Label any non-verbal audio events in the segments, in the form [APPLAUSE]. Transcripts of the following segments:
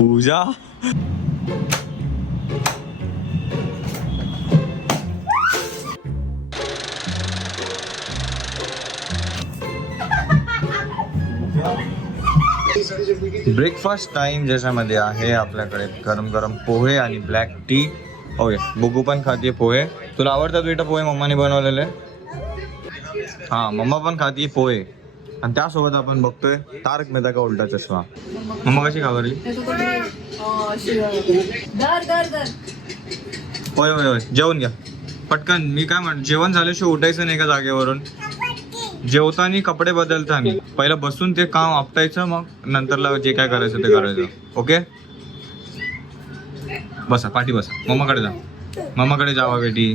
पूजा? Breakfast time ज्याच्यामध्ये आहे आपल्याकडे गरम गरम पोहे आणि ब्लॅक टी ओके बुगू पण खाते पोहे. तुला आवडतात बेटा पोहे? मम्माने बनवलेले? हा मम्मा पण खाते पोहे. आणि त्यासोबत आपण बघतोय तारक मेहता का उलटा चष्मा. मम्मा कशी खावरी दर दर दर होय होय होय. जेवून घ्या. पटकन. मी काय म्हण जेवण झाल्याशिवाय उठायचं नाही का जागेवरून? जेवताना कपडे बदलताना पहिलं बसून ते काम आपटायचं मग नंतरला जे काय करायचं ते करायचं. ओके? बसा पाठी बसा. मम्माकडे जा. मम्माकडे जावा बेटी.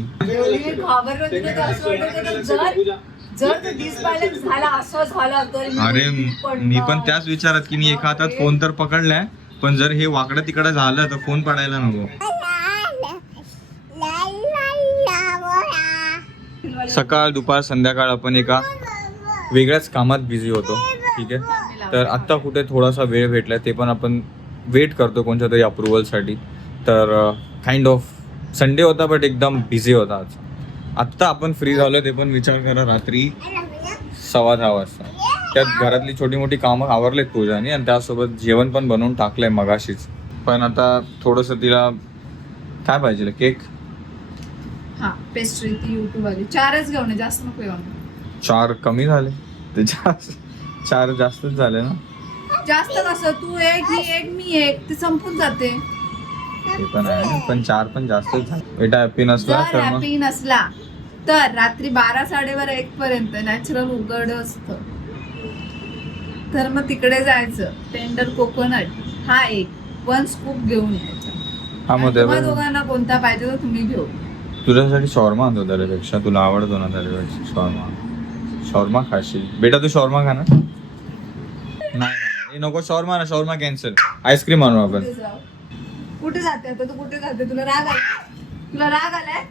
जर तो डिसबॅलन्स झाला असं झालं तर अरे. मी पण त्याच विचारात की मी एका हातात फोन तर पकडलाय पण जर हे वाकडं तिकडं झालं तर फोन पडायला नको. सकाळ दुपार संध्याकाळ आपण एका वेगळ्याच कामात बिझी होतो. ठीक आहे? तर आत्ता कुठे थोडासा वेळ भेटला ते पण आपण वेट करतो कोणत्या तरी अप्रुव्हलसाठी तर काइंड ऑफ संडे होता बट एकदम बिझी होता आज. आत्ता आपण फ्री झालो ते पण विचार करा रात्री सव्वा दहा वाजता. त्यात घरातली छोटी मोठी कामं आवरलेत पूजाने आणि त्यासोबत जेवण पण बनवून टाकलंय मगाशीच. पण आता थोडंसं तिला काय पाहिजे केक? हा पेस्ट्री ती युट्यूब आली चारच घेऊन जास्त नको घेऊन. चार कमी झाले. ते जास्त चार जास्तच झाले ना? जास्त कसं तू एक ही एक मी एक ते संपून जाते. ते पण आहे. पण चार पण जास्तच झाले. बेटा हॅपी नसला जर तर मग हॅपी नसला तर रात्री बारा साडेबारा एक पर्यंत नॅचरल उघड असत. तर मग तिकडे जायचं. टेंडर कोकोनट हा एक. वन स्कूप घेऊन यायचा. हा मग आणि तुम्हा ते दोघांना कोणता पाहिजे तो तुम्ही घेऊ. तुझ्यासाठी शॉर्मा आणतो त्याच्यापेक्षा. तुला आवडतो ना त्याच्यापेक्षा शॉर्मा. शॉर्मा खाशील. बेटा तू शॉर्मा खा ना. नाही, नाही नाही. नको शॉर्मा ना. शॉर्मा कॅन्सल आईस्क्रीम आणू आपण. जाऊ? कुठे जाते आता? तू कुठे जाते? तुला राग आला? तुला राग आलाय?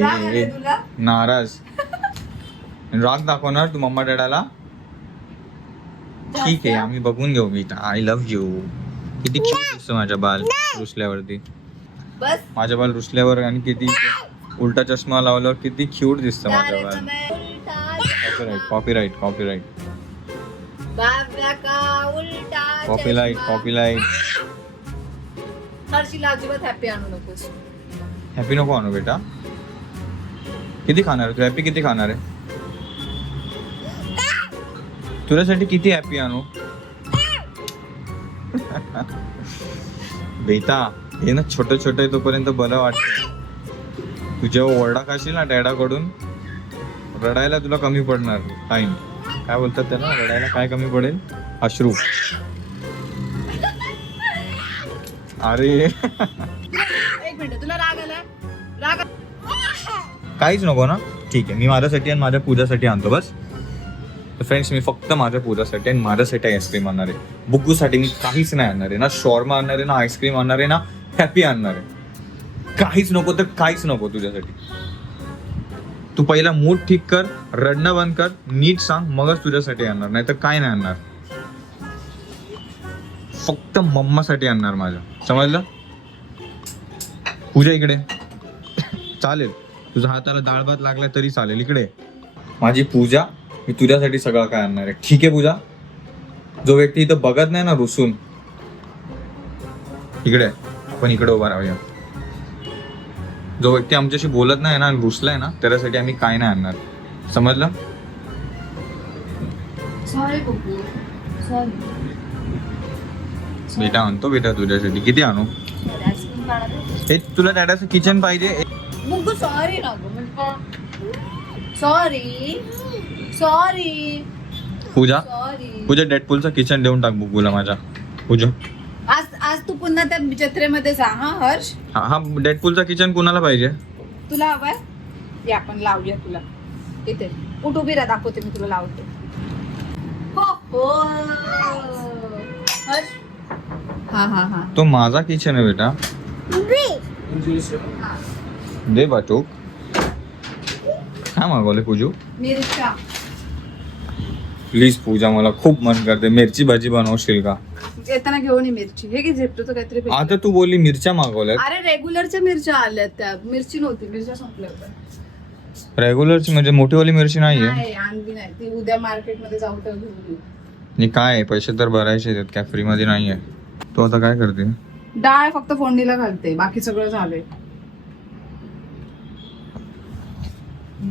राग तुला? नाराज. राग दाखवणार तू मम्मा डॅडाला? ठीक आहे आम्ही बघून घेऊ मी. आय लव्ह यू किती क्यूट दिसतो माझ्या बाल रुसल्यावरती. माझ्या बाल रुसल्यावर आणि किती उलटा चष्मा लावल्यावर किती क्यूट दिसतं माझ्या बाल. Copyright copyright copyright copyright. Copyright हर्षीला अजिबात हॅपी आणू नकोस. हॅपी नको आणू बेटा. किती खाणार तू हॅपी किती खाणार आहे? तुझ्यासाठी किती हॅपी आणू? [LAUGHS] बेटा हे ना छोटं छोटं आहे तोपर्यंत बरं वाटतं. तू जेव्हा ओरडा खाशील ना डॅडाकडून रडायला तुला कमी पडणार. टाइम काय बोलतात त्याला? रडायला काय कमी पडेल? अश्रू. अरे. एक मिनिट तुला राग आलाय? राग काहीच नको ना. ठीक आहे मी माझ्यासाठी आणि माझ्या पूजासाठी आणतो बस. तर फ्रेंड्स मी फक्त माझ्या पूजासाठी आणि माझ्यासाठी आईस्क्रीम आणणार आहे. बुग्गूसाठी मी काहीच नाही आणणार आहे ना. शॉर्मा आणणार आहे ना आईस्क्रीम आणणार आहे ना हॅपी आणणार आहे. काहीच नको तर काहीच नको तुझ्यासाठी. तू पहिला मूड ठीक कर रडणं बंद कर नीट सांग मगच तुझ्यासाठी आणणार नाही तर काय नाही आणणार. फक्त मम्मासाठी आणणार माझ्या समजलं? पूजा इकडे. चालेल. तुझ्या हाताला डाळ भात लागला तरी चालेल. इकडे. माझी पूजा मी तुझ्यासाठी सगळं काय आणणार आहे. ठीक आहे पूजा? जो व्यक्ती इथं बघत नाही ना रुसून. इकडे. पण इकडे उभा राहूया. जो व्यक्ती आमच्याशी बोलत नाही ना रुसलाय ना त्याच्यासाठी आम्ही काय नाही आणणार. समजलं? सॉरी सॉरी बेटा आणतो बेटा तुझ्यासाठी. किती आणू? हे तुला डॅडाचं किचन पाहिजे. Sorry sorry sorry Pooja sorry Pooja डेडपूलचं kitchen देऊन टाक बुगूला माझ्या. पूजा. आज आज तू पुन्हा त्या जत्रेमध्ये जा हा हर्ष? हा हा डेडपूलचं किचन कुणाला पाहिजे? तुला हवंय? ये आपण लावूया तुला. इथे. उठ उभी राहा दाखवते मी तुला लावते. हो हो. हर्ष हा हा हा. तो माझा किचन आहे बेटा. दे बाटू काय मागवले पूजू? मिरच्या. प्लीज पूजा मला खूप मन करते. मिरची भाजी बनवशील का? येताना घेऊन ये मिरची. हे की झेपटोचं काहीतरी. आता तू बोलली मिरच्या मागवल्यात. अरे रेग्युलरच्या मिरच्या आल्यात त्या. मिरची नव्हती. मिरच्या संपल्या होत्या. रेग्युलरची म्हणजे मोठीवाली मिरची नाहीये? नाही आणली नाही. ती उद्या मार्केटमध्ये जाऊ तर घेऊन येऊ आणि काय आहे, पैसे तर भरायचे आहेत. काय फ्री मध्ये नाहीये. तू आता काय करते? डाळ फक्त फोडणीला घालते बाकी सगळं झालंय.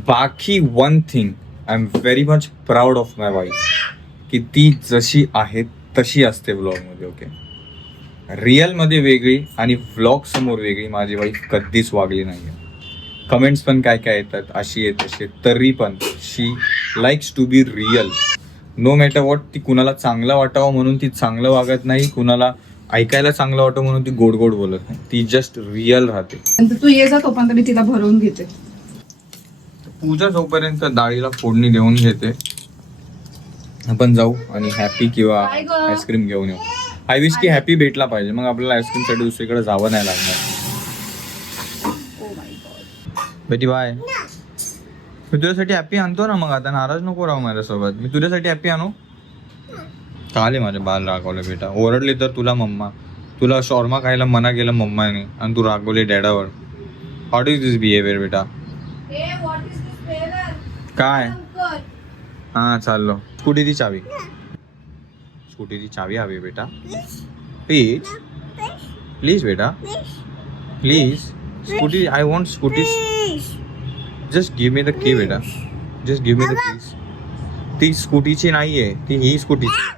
बाकी one thing I am very much proud of my wife की ती जशी आहे तशी असते व्लॉगमध्ये ओके रिअलमध्ये वेगळी आणि व्लॉग समोर वेगळी माझी वाईफ कधीच वागली नाही आहे कमेंट्स पण काय काय येतात अशी तशी आहे. तरी पण she likes to be real no matter what ती कुणाला चांगलं वाटावं म्हणून ती चांगलं वागत नाही कुणाला ऐकायला चांगलं वाटावं म्हणून ती गोड गोड बोलत नाही. ती जस्ट रिअल राहते. नंतर तू ये जा तोपर्यंत मी तिला भरवून घेते. पूजा जोपर्यंत डाळीला फोडणी देऊन घेते आपण जाऊ आणि हॅपी किंवा? आईस्क्रीम घेऊन येऊ. आय विश की हॅपी भेटला पाहिजे. मग आपल्याला आईस्क्रीमसाठी दुसरीकडे जावं नाही लागणार. बेटी बाय मी तुझ्यासाठी हॅपी आणतो ना मग आता. नाराज नको राहू माझ्यासोबत. मी तुझ्यासाठी हॅपी आणू? काले माझे बाल रागवले बेटा? ओरडले तर तुला मम्मा. तुला शॉर्मा खायला मना केलं मम्माने आणि तू रागवले डॅडावर. व्हॉट इज दिस बिहेवियर बेटा? काय? हा चाललो. स्कूटीची चावी. स्कूटीची चावी हवी बेटा. प्लीज प्लीज बेटा. Please scooty I want scooty just give me the key बेटा. Just give me the keys ती स्कूटीची नाही आहे ती ही स्कूटीची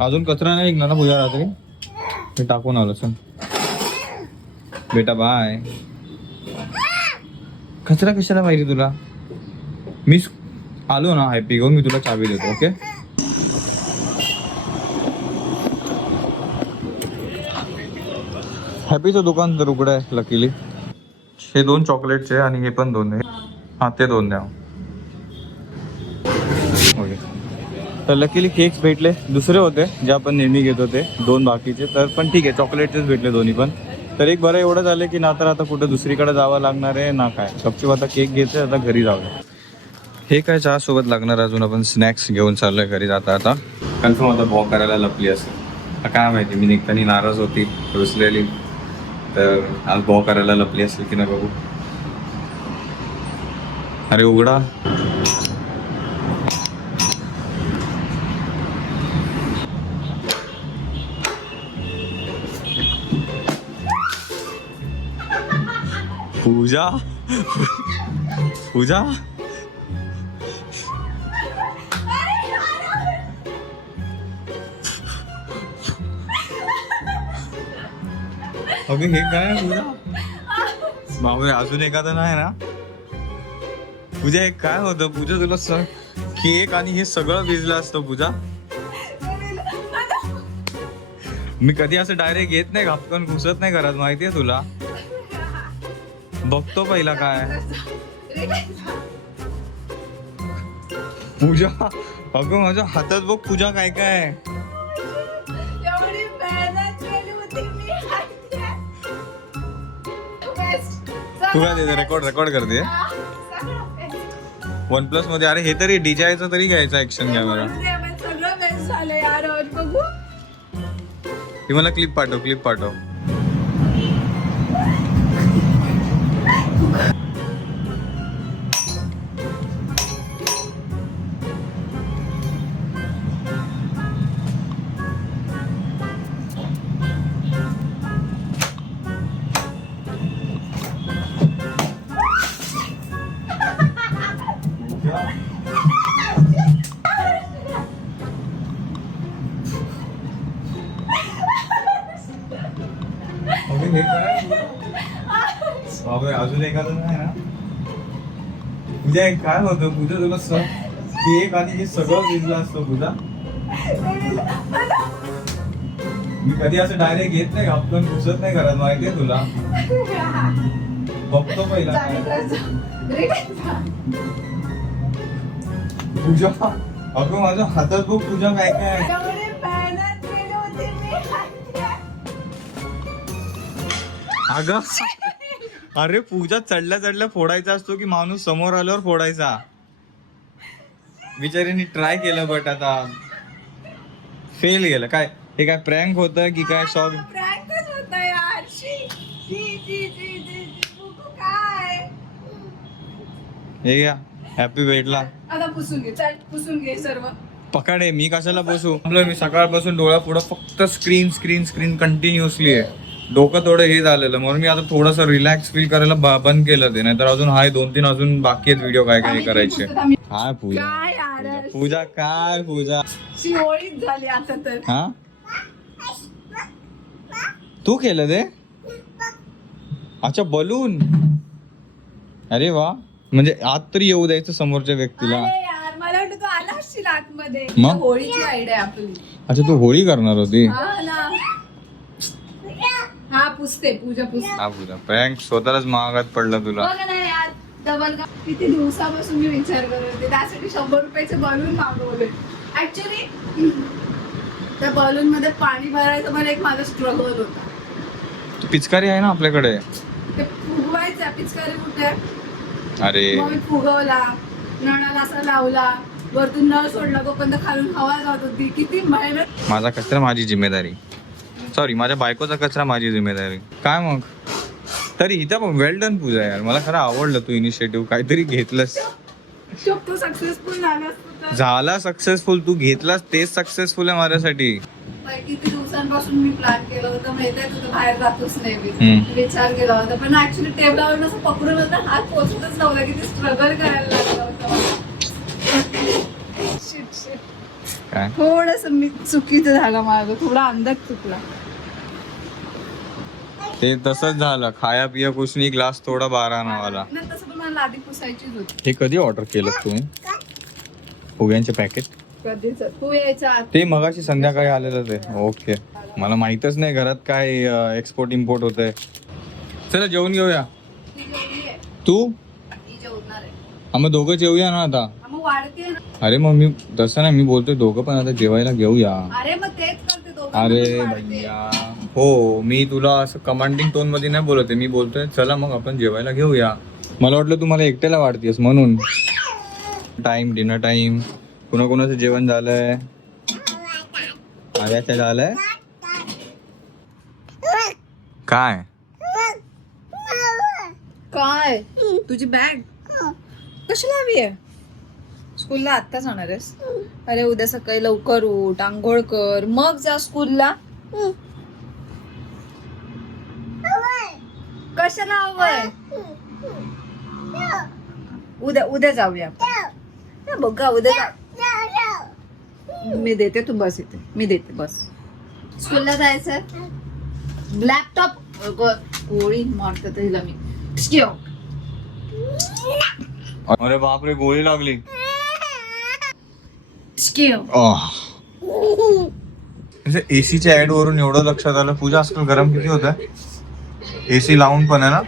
अजून कचरा नाही निघणार ना पूजा रात्री? मी टाकून आलो चल. बेटा बाय कचरा कशाला पाहिजे तुला? मी आलो ना हॅपी घेऊन मी तुला चावी देतो ओके हॅपीचं दुकान तर उघडं आहे लकीली हे दोन चॉकलेटचे आणि हे पण दोन आहे. हां ते दोन द्या. ओके. तर लकीली केक्स भेटले. दुसरे होते जे आपण नेहमी घेत होते दोन बाकीचे. तर पण ठीक आहे चॉकलेटचेच भेटले दोन्ही पण. तर एक बरं एवढं झालं की ना तर आता कुठं दुसरीकडे जावं लागणार आहे ना काय. गपचूप आता केक घ्यायचं आता घरी जाऊया. हे काय चहा सोबत लागणार अजून? आपण स्नॅक्स घेऊन चाललो आहे घरी जाता आता. कन्फर्म आता वॉक करायला लपली असेल. आता काय माहिती मी निघताना नाराज होती रुसलेली. तर आज बॉ करायला लपली असेल की नाही बघू. अरे उघडा. पूजा? पूजा? अगं हे काय पूजा [LAUGHS] अजून एखादं नाही ना? पूजा हे काय होतं? पूजा तुला स केक आणि हे सगळं भिजलं असतं पूजा. मी कधी असं डायरेक्ट येत नाही घापकन घुसत नाही घरात माहितीये तुला? बघतो पहिला काय. पूजा अगं माझ्या हातात बघ पूजा काय काय आहे. तू काय देते रेकॉर्ड रेकॉर्ड करते. वन प्लसमध्ये अरे हे तरी डीजायचा तरी घ्यायचा ऍक्शन कॅमेरा ती मला क्लिप पाठव क्लिप पाठव. हे काय बाबा अजून एखादं नाही ना? पूजा हे काय होतं? पूजा तुला स केक आणि हे सगळं भिजलं असतं पूजा. मी कधी असं डायरेक्ट घेत नाही आपण घुसत नाही घरात माहितीये तुला? बघतो पहिला. पूजा अगं माझ्या हातात बघ पूजा काय काय अगं. अरे पूजा चढल्या चढल्या फोडायचा असतो की माणूस समोर आल्यावर फोडायचा? बिचारीने ट्राय केलं बट आता फेल गेलं. काय हे काय प्रँक होत की काय शॉक हे घ्या हॅपी भेटला आता पुसून घे चल पुसून घे सर्व. पकडे मी कशाला बसू? मी सकाळपासून डोळ्या पुढं फक्त स्क्रीन स्क्रीन स्क्रीन कंटिन्युअसली आहे. डोकं थोडं हे झालेलं. म्हणून मी आता थोडस रिलॅक्स फील करायला ब- बंद केलं ते. नाहीतर अजून हाय दोन तीन अजून बाकी आहेत व्हिडिओ काय काय करायचे? काय पूजा. काय पूजा- काय पूजा? झाली आता तर. हा? तू केलं ते? अच्छा बलून. अरे वा. म्हणजे आत तरी येऊ द्यायचं समोरच्या व्यक्तीला. अरे यार मला वाटतं तू आला असशील आतमध्ये. मग? होळीची आयडिया आपली. अच्छा तू होळी करणार होती. हा ना. हा पुसते पूजा पुसते. हा पूजा. प्रँक स्वतःलाच महागात पडला तुला. बघ ना यार डबल का किती दिवसापासून मी विचार करत होते. त्यासाठी शंभर रुपयाचे बलून मागवले. ऍक्च्युली त्या बलून मध्ये पाणी भरायचं मला एक माझा स्ट्रगल होता. पिचकारी आहे ना आपल्याकडे? ते फुगवायचं पिचकारी कुठे अरे. मग मी फुगवला नळाला असा लावला वरतून नळ सोडला तोपर्यंत खालून हवा जात होती. किती मेहनत. माझा कचरा माझी जिम्मेदारी. सॉरी माझ्या बायकोचा कचरा माझी जिम्मेदारी. काय मग? तरी इथं पण वेल डन पूजा यार. मला खरं आवडलं तू इनिशिएटिव्ह काहीतरी घेतलंस. तू सक्सेसफुल झाला सक्सेसफुल तू घेतलास तेच सक्सेसफुल आहे माझ्यासाठी. किती दिवसांपासून मी प्लॅन केलं होतं माहितीये तुझं बाहेर जातोच नाही. विचार केला होता. पण ऍक्च्युली टेबलावर असं पकडून होता हात पोचतच नव्हता. किती स्ट्रगल करायला लागलं होतं Shit, shit. काय? थोडस मी चुकीचं झालं माझं. थोडा अंदाज चुकला. ते तसंच झालं. खाया पिया कुसनी ग्लास थोडा बारा नावाला नाही तसं पण मला लादी पुसायचीच होती. हे कधी ऑर्डर केलं तुम्ही? फुग्यांचे पॅकेट कधीच. तू यायच्या आत. ते मगाशी संध्याकाळी आलेलं ते. ओके. मला माहितच नाही घरात काय एक्सपोर्ट इम्पोर्ट होत आहे चला जेवून घेऊया. ती जेवली आहे. तू? ती जेवणार आहे. हा मग दोघं जेवूया ना आता. हा, मग अरे मग मी तसं नाही मी बोलतोय दोघं पण आता जेवायला घेऊया. अरे मग तेच करते अरे वाढते. भैया. हो मी तुला असं कमांडिंग टोनमध्ये नाही बोलत आहे मी बोलतोय चला मग आपण जेवायला घेऊया. मला वाटलं तू मला एकट्याला वाढतेस म्हणून. टाइम डिनर टाइम कुणा कुणाचं जेवण झालंय? आर्याचं झालंय? काय? काय? तुझी बॅग कशाला हवी आहे? स्कूलला आत्ता जाणार आहेस? अरे उद्या सकाळी लवकर उठ आंघोळ कर. मग जा स्कूलला. कशाला हवंय उद्या उद्या जाऊया. बघा उद्या जा. मी देते तू बस इथे. मी देते बस. स्कूलला जायचंय लॅपटॉप गोळी मारते हिला मी. अरे बापरे गोळी लागली. ठेव. एसीच्या ऍड वरून एवढं लक्षात आलं. पूजा आजकाल गरम किती होत एसी लावून पण आहे ना?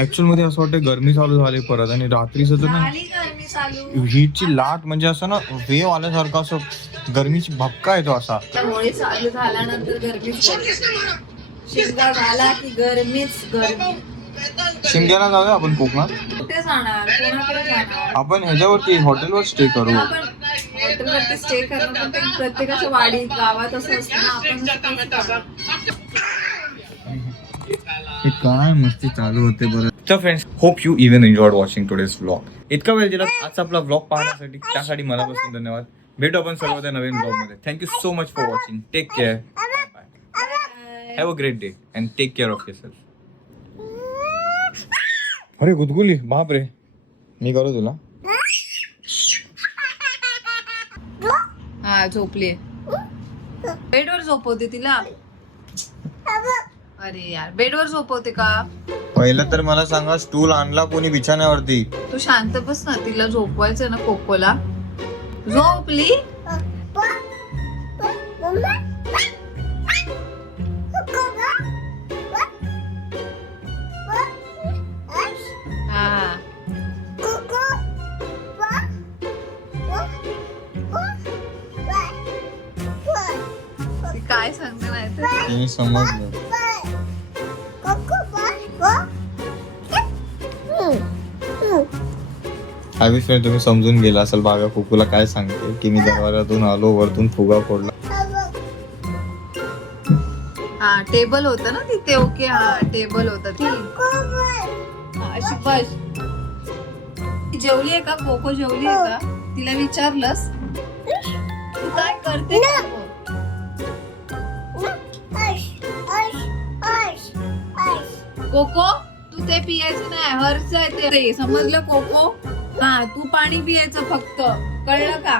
ऍक्च्युअलमध्ये असं वाटतं गरमी चालू झाली परत आणि रात्रीचं तर ना गरमी हीटची लाट म्हणजे असं ना वेव आल्यासारखं असं गरमीची भपका येतो असा. चालू झाल्यानंतर झाला की गरमीच गरमी. शिमग्याला जाऊया आपण कोकणात. कुठे जाणार? कोणाकडे जाणार? आपण ह्याच्यावरती हॉटेलवर स्टे करू. आपण हॉटेलवरती स्टे करणं पण ते प्रत्येकाच्या वाडीत गावात असं असतं ना आपण असं कसं करणार? हे काय मस्ती चालू होते बरं. तर friends hope you even enjoyed watching today's vlog इतका वेळ दिला आजचा आपला व्लॉग पाहण्यासाठी. त्यासाठी मनापासून धन्यवाद. भेटू आपण सर्व त्या नवीन व्लॉगमध्ये thank you so much for watching take care. Have a great day and take care of your अरे गुदगुली बाप रे. मी करू तुला. हा झोपली बेडवर झोपवते तिला. अरे यार बेडवर झोपवते का? पहिलं तर मला सांगा स्टूल आणला कोणी बिछाण्यावरती? तू शांत बस ना तिला झोपवायचं ना कोकोला झोपली? मी समजलं. आम्ही फ्रेंड तुम्ही समजून गेला असेल बागा कुकूला काय सांगते? की मी दरवाजातून आलो वरतून फुगा फोडला. हा टेबल होत ना तिथे? ओके हा टेबल होत ती. जेवली आहे का? कोको जेवली आहे का? तिला विचारलंस. तू काय करते? ना. कोको? तू ते पियायचं नाही हर्ष आहे ते. ते समजलं कोको हा तू पाणी पियायचं फक्त कळलं का